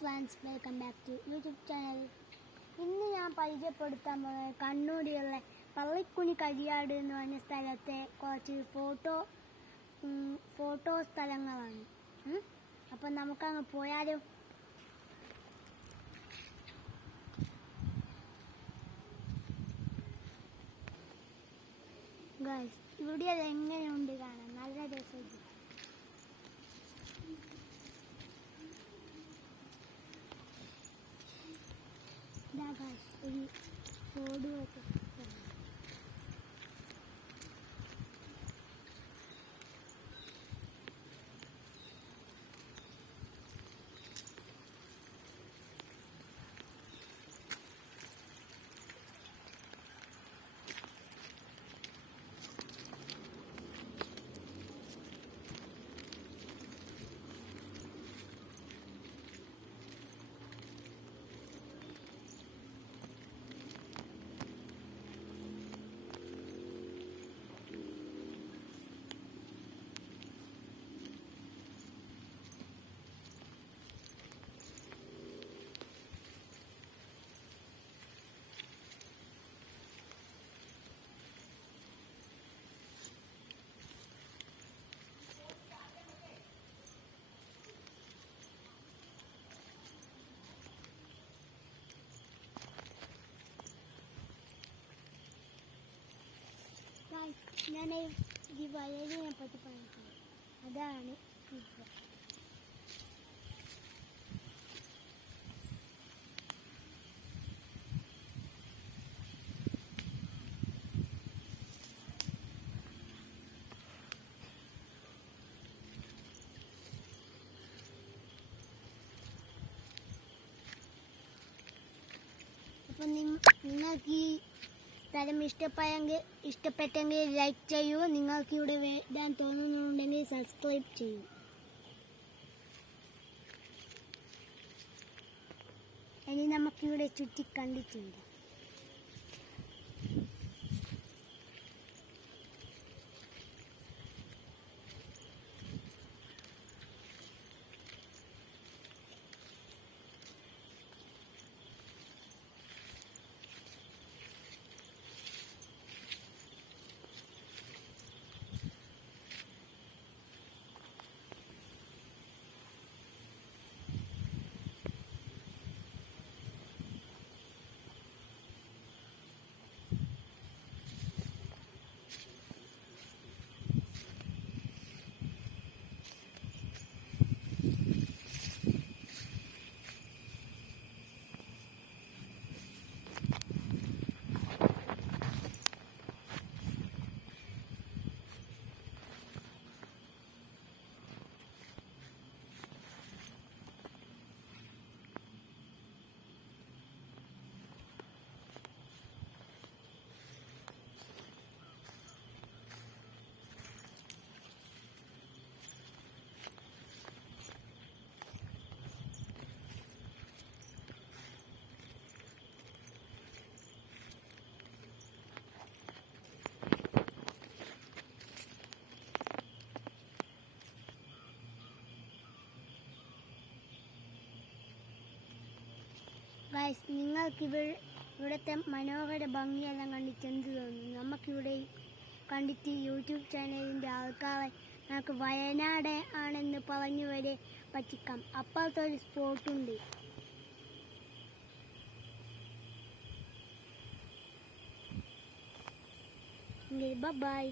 Friends, welcome back to YouTube channel. ഇന്ന് ഞാൻ പരിചയപ്പെടുത്താൻ പോകുന്നത് കണ്ണൂരിലുള്ള പള്ളിക്കുനി കരിയാട് എന്ന് പറഞ്ഞ സ്ഥലത്തെ കുറച്ച് ഫോട്ടോ സ്ഥലങ്ങളാണ്. അപ്പം നമുക്കങ്ങ് പോയാലോ. ഗൈസ്, ഇവിടെ എങ്ങനെയുണ്ട് കാണാൻ? നല്ല രസമുണ്ട്. ഒരു റോഡുമൊക്കെ ഞാൻ ഈ വയലിനെ പറ്റി പറഞ്ഞിട്ടുണ്ട്. അതാണ് ഇത്. അപ്പം നിങ്ങൾക്ക് ഈ സ്ഥലം ഇഷ്ടപ്പെട്ടെങ്കിൽ ലൈക്ക് ചെയ്യൂ. നിങ്ങൾക്ക് ഇവിടെ വരാൻ തോന്നുന്നുണ്ടെങ്കിൽ സബ്സ്ക്രൈബ് ചെയ്യൂ. ഇനി നമുക്കിവിടെ ചുറ്റി കണ്ടിട്ടുണ്ട്. ഗൈസ്, നിങ്ങൾക്ക് ഇവിടുത്തെ മനോഹര ഭംഗിയെല്ലാം കണ്ടിട്ട് എന്ത് തോന്നുന്നു? നമുക്കിവിടെ കണ്ടിട്ട് യൂട്യൂബ് ചാനലിൻ്റെ ആൾക്കാരെ നമുക്ക് വയനാട് ആണെന്ന് പറഞ്ഞു വരെ പറ്റിക്കാം. അപ്പോഴത്തെ ഒരു സ്പോട്ടുണ്ട്. ബൈ.